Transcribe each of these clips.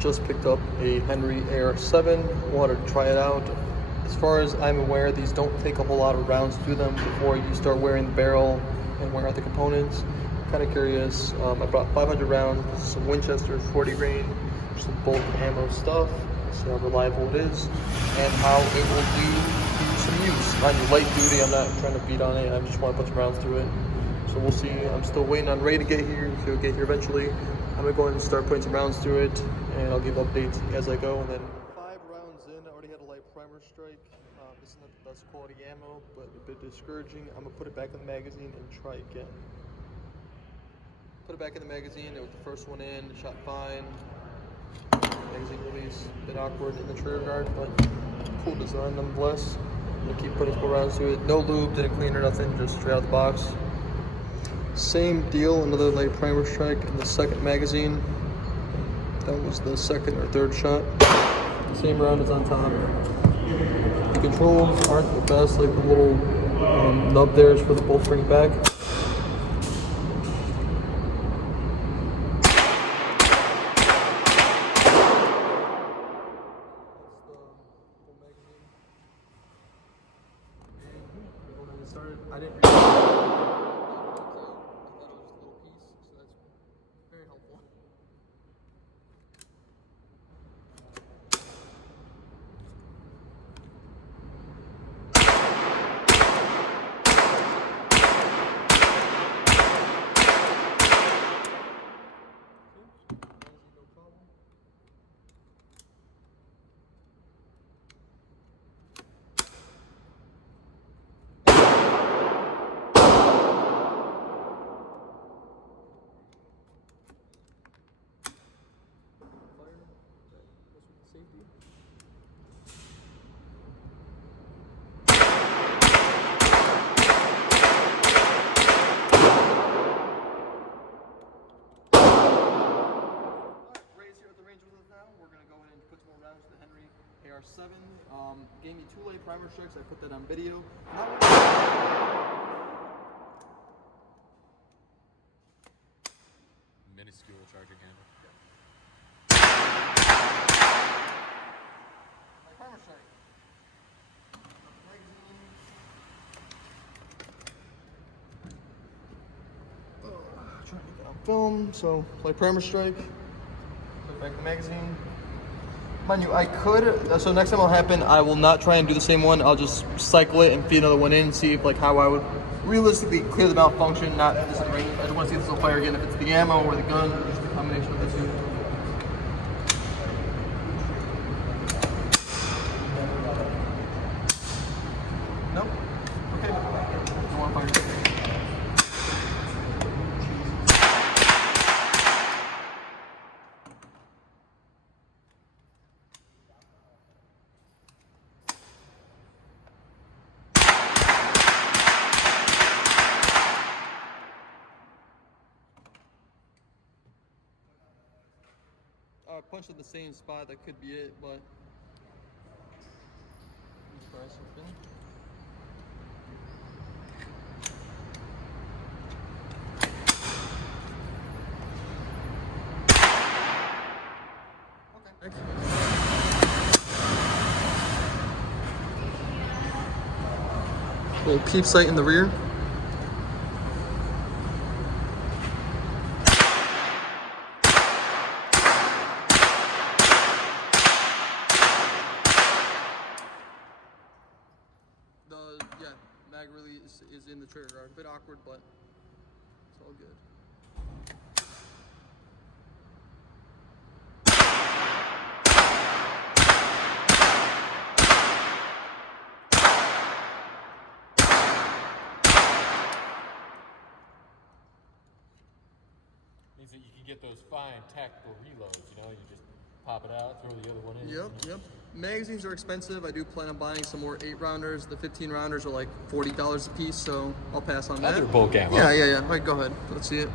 just picked up a Henry AR7, wanted to try it out. As far as I'm aware, these don't take a whole lot of rounds to them before you start wearing the barrel and wearing out the components. Kind of curious. I brought 500 rounds, some Winchester 40 grain, some bulk ammo stuff, see how reliable it is, and how it will do some use. Mind you, light duty, I'm not trying to beat on it, I just want to put some rounds through it. So we'll see. I'm still waiting on Ray to get here, so he'll get here eventually. I'm gonna go ahead and start putting some rounds through it, and I'll give updates as I go. And then 5 rounds in, I already had a light primer strike. This is not the best quality ammo, but a bit discouraging. I'm gonna put it back in the magazine and try again. Put it back in the magazine, and with the first one in, shot fine. Magazine release, a bit awkward in the trigger guard, but cool design nonetheless. I'm gonna keep putting some rounds through it. No lube, didn't clean or nothing, just straight out of the box. Same deal, another light primer strike in the second magazine. That was the second or third shot. Same round as on top. The controls aren't the best, like the little nub there is for the bolt spring back. Started, I didn't realize I thought it was just a little piece, so that's very helpful. No problem. Safety. Ray's here at the range with us now. We're going to go ahead and put some more rounds to the Henry AR7. Gave me 2 light primer strikes. I put that on video. Minuscule charging handle. Primer strike. Trying to get on film, so light primer strike. Put back the magazine. Mind you, I could, so next time it'll happen, I will not try and do the same one. I'll just cycle it and feed another one in and see if, like, how I would realistically clear the malfunction, not this in the range. I just want to see if this will fire again, if it's the ammo or the gun, or just a combination of the two. Nope. Okay. Don't want to fire. I punched in the same spot, that could be it, but try something. Okay. Little peep sight in the rear. Yeah, mag release is in the trigger guard. A bit awkward, but it's all good. Means that you can get those fine tactical reloads, you know, you just pop it out, throw the other one in. Yep. Magazines are expensive. I do plan on buying some more 8-rounders. The 15-rounders are like $40 a piece, so I'll pass on that. Other bulk ammo. Yeah. All right, go ahead. Let's see it.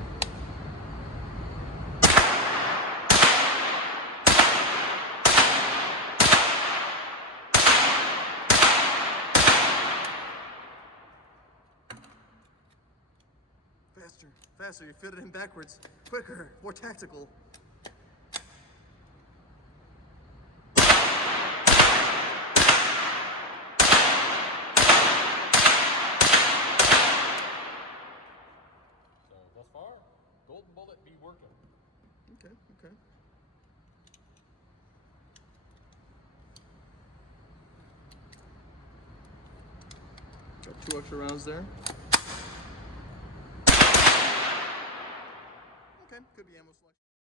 Faster. You fit it in backwards. Quicker. More tactical. Golden bullet be working. Okay, okay. Got 2 extra rounds there. Okay, could be ammo selection.